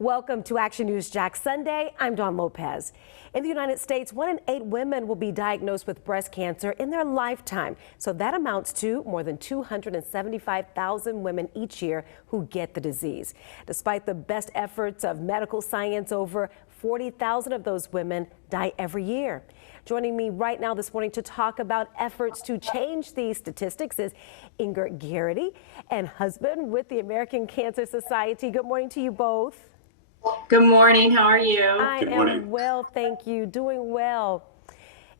Welcome to Action News Jax Sunday. I'm Dawn Lopez. In the United States, 1 in 8 women will be diagnosed with breast cancer in their lifetime. So that amounts to more than 275,000 women each year who get the disease. Despite the best efforts of medical science, over 40,000 of those women die every year. Joining me right now this morning to talk about efforts to change these statistics is Inger Garrity and husband with the American Cancer Society. Good morning to you both. Good morning. How are you? I am well, thank you. Doing well.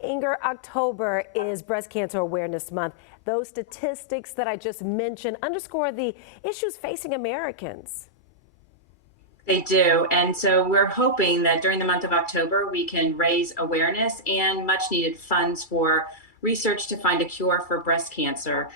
Inger, October is Breast Cancer Awareness Month. Those statistics that I just mentioned underscore the issues facing Americans. They do. And so we're hoping that during the month of October, we can raise awareness and much needed funds for research to find a cure for breast cancer.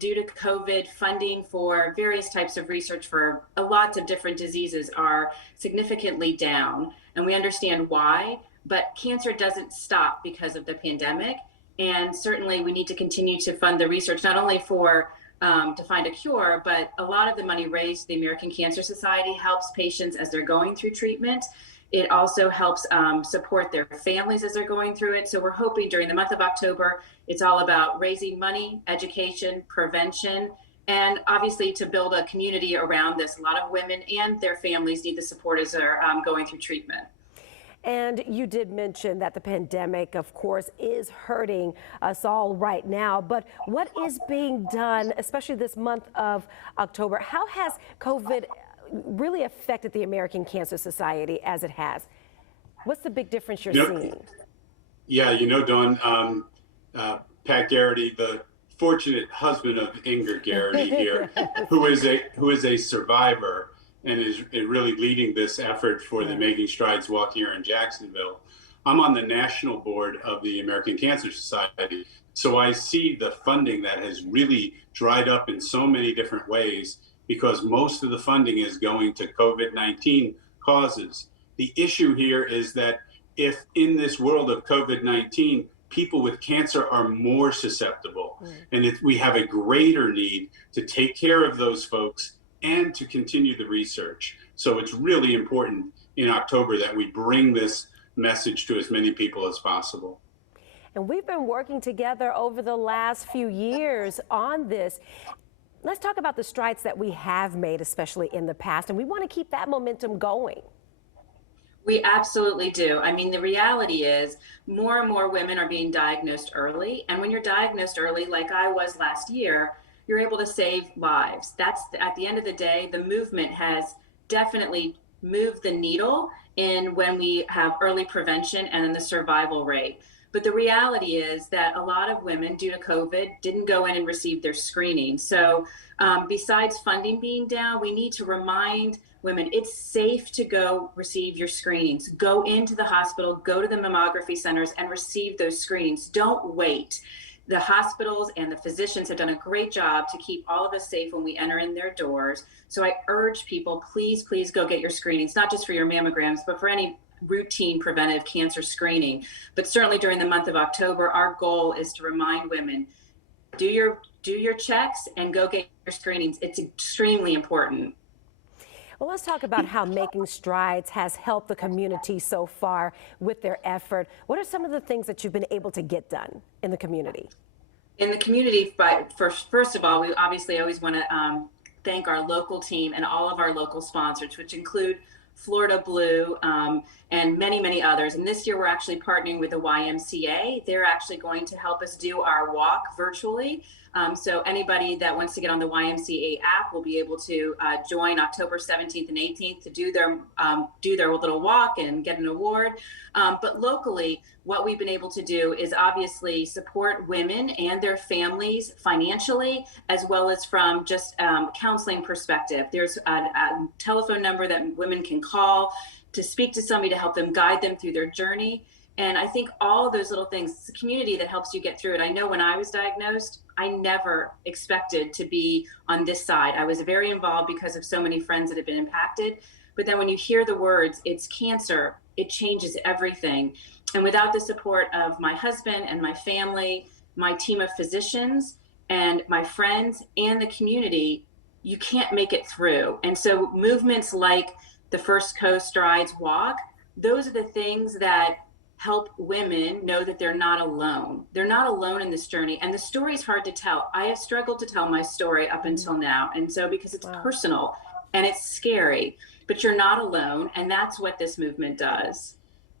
Due to COVID, funding for various types of research for lots of different diseases are significantly down. And we understand why, but cancer doesn't stop because of the pandemic. And certainly we need to continue to fund the research, not only for to find a cure, but a lot of the money raised, the American Cancer Society helps patients as they're going through treatment. It also helps support their families as they're going through it. So we're hoping during the month of October, it's all about raising money, education, prevention, and obviously to build a community around this. A lot of women and their families need the support as they're going through treatment. And you did mention that the pandemic, of course, is hurting us all right now. But what is being done, especially this month of October? How has COVID really affected the American Cancer Society as it has? What's the big difference you're seeing? Yeah, Dawn, Pat Garrity, the fortunate husband of Inger Garrity here, who is a survivor and is really leading this effort for the Making Strides Walk here in Jacksonville. I'm on the national board of the American Cancer Society, so I see the funding that has really dried up in so many different ways because most of the funding is going to COVID-19 causes. The issue here is that if in this world of COVID-19, people with cancer are more susceptible, and if we have a greater need to take care of those folks and to continue the research. So it's really important in October that we bring this message to as many people as possible. And we've been working together over the last few years on this. Let's talk about the strides that we have made, especially in the past, and we want to keep that momentum going. We absolutely do. I mean, the reality is more and more women are being diagnosed early. And when you're diagnosed early, like I was last year, you're able to save lives. That's at the end of the day, the movement has definitely moved the needle in when we have early prevention and then the survival rate. But the reality is that a lot of women, due to COVID, didn't go in and receive their screening. So besides funding being down, we need to remind women it's safe to go receive your screenings. Go into the hospital, go to the mammography centers and receive those screenings. Don't wait. The hospitals and the physicians have done a great job to keep all of us safe when we enter in their doors. So I urge people, please, please go get your screenings, not just for your mammograms, but for any routine preventive cancer screening. But certainly during the month of October, our goal is to remind women, do your checks and go get your screenings. It's extremely important. Well, let's talk about how Making Strides has helped the community so far with their effort. What are some of the things that you've been able to get done in the community? In the community, first of all, we obviously always want to thank our local team and all of our local sponsors, which include Florida Blue and many, many others. And this year we're actually partnering with the YMCA. They're actually going to help us do our walk virtually. So anybody that wants to get on the YMCA app will be able to join October 17th and 18th to do their little walk and get an award. But locally, what we've been able to do is obviously support women and their families financially, as well as from just counseling perspective. There's a telephone number that women can call to speak to somebody to help them guide them through their journey. And I think all of those little things, it's a community that helps you get through it. I know when I was diagnosed, I never expected to be on this side. I was very involved because of so many friends that had been impacted. But then when you hear the words, it's cancer, it changes everything. And without the support of my husband and my family, my team of physicians and my friends and the community, you can't make it through. And so movements like the First Coast Strides Walk. Those are the things that help women know that they're not alone. They're not alone in this journey. And the story is hard to tell. I have struggled to tell my story up until now. And so because it's personal and it's scary, but you're not alone. And that's what this movement does.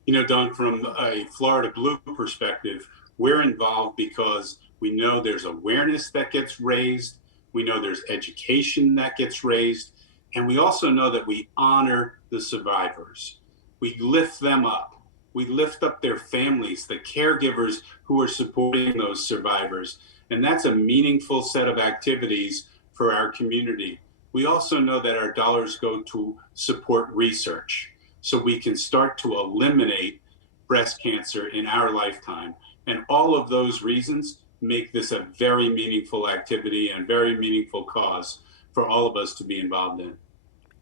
You know, Dawn, from a Florida Blue perspective, we're involved because we know there's awareness that gets raised. We know there's education that gets raised. And we also know that we honor the survivors. We lift them up. We lift up their families, the caregivers who are supporting those survivors. And that's a meaningful set of activities for our community. We also know that our dollars go to support research so we can start to eliminate breast cancer in our lifetime. And all of those reasons make this a very meaningful activity and very meaningful cause for all of us to be involved in.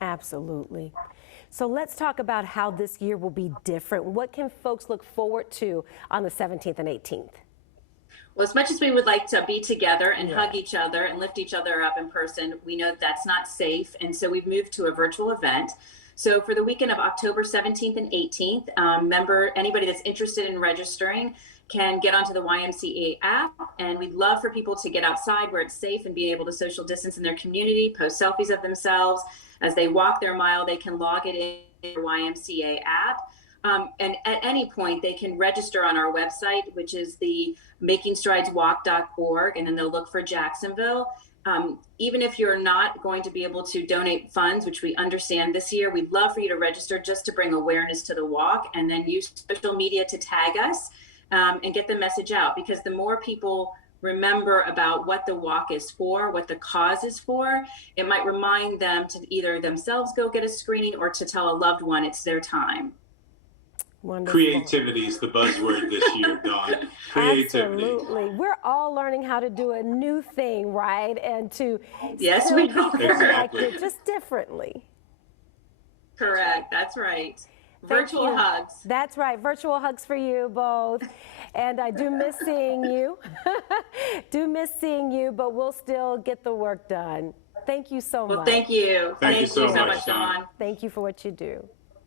Absolutely. So let's talk about how this year will be different. What can folks look forward to on the 17th and 18th? Well, as much as we would like to be together and hug each other and lift each other up in person, we know that's not safe. And so we've moved to a virtual event. So for the weekend of October 17th and 18th, anybody that's interested in registering can get onto the YMCA app. And we'd love for people to get outside where it's safe and be able to social distance in their community, post selfies of themselves. As they walk their mile, they can log it in the YMCA app. And at any point, they can register on our website, which is the makingstrideswalk.org, and then they'll look for Jacksonville. Even if you're not going to be able to donate funds, which we understand this year, we'd love for you to register just to bring awareness to the walk, and then use social media to tag us and get the message out. Because the more people remember about what the walk is for, what the cause is for, it might remind them to either themselves go get a screening or to tell a loved one it's their time. Wonderful. Creativity is the buzzword this year, Dawn. Creativity. Absolutely. We're all learning how to do a new thing, right? And to Yes, we still are. be connected just differently. Correct. That's right. Virtual hugs. That's right. Virtual hugs for you both. And I do miss seeing you. Do miss seeing you, but we'll still get the work done. Thank you so much. Well, thank you. Thank you so much, Dawn. Thank you for what you do.